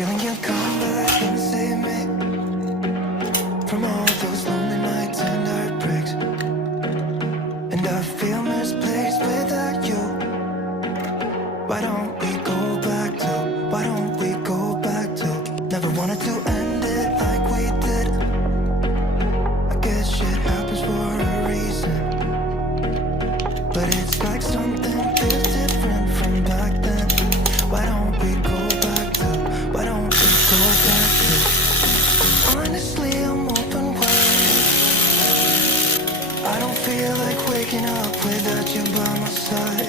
feeling you'll come back and save me from all those lonely nights and heartbreaks. And I feel misplaced without you. Why don't we go back to, why don't we go back to, never wanted to end it like we did. I guess shit happens for a reason, but it's like something feels different from back then. Why don't we go back to, why don't we go back to? Honestly, I'm open wide. I don't feel like waking up without you by my side.